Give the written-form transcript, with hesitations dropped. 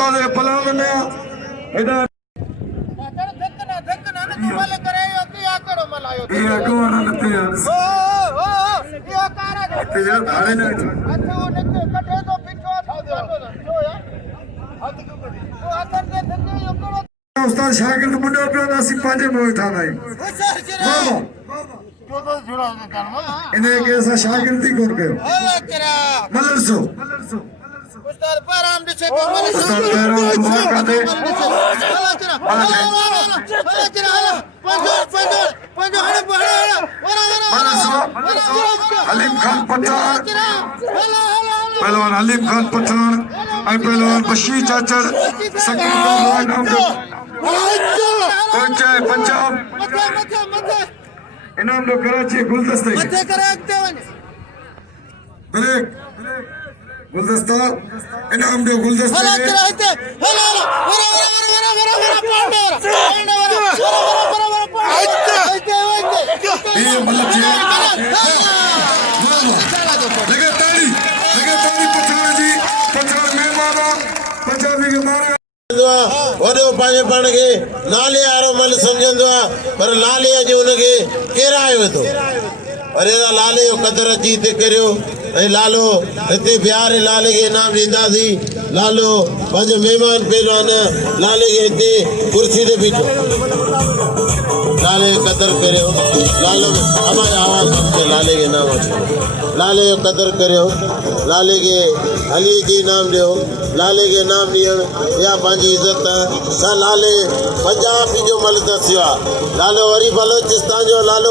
उस्ताद पलाव ने इधर ये कौन आते हैं ये धारे ने उस्ताद शागिर्द मुंडे पे नासी पांचे मोए था नहीं इन्हें कैसा शागिर्दी कर गए मलरसो उस्ताद पैराम दिसे उस्ताद पैराम दुआ करते हलीम खान पठान पहलवान हलीम खान पठान आई पहलवान बशीर चाचड़ सकीर नाम दो कोचे पंजाब इनाम दो कराची गुलदस्ते ब्रेक गुलदस्ता इनाम दो गुलदस्ते ये मतलब लगे ताली पठान जी पठान मेहमाना पंजाबी के मारे वॾो पंहिंजे पाण खे नाले वारो मल सम्झंदो आहे पर लाले अॼु हुनखे केरायो थो अरे लाले जो क़दुरु अची हिते करियो ऐं लालो हिते बिहार लाले खे इनाम ॾींदासीं लालो पंहिंजो महिमान पहलवान लाले खे हिते कुर्सी ते बीठो लाले जो क़दुरु करियो लालो हमारी आवाज़ सुनते लाले खे इनाम लाले जो क़दुरु करियो लाले खे हली के इनाम ॾियो लाले के इनाम ॾियणु या पंहिंजी इज़त सा लाले पंजाब जो मल दसियो आहे लालो वरी बलोचिस्तान जो लालो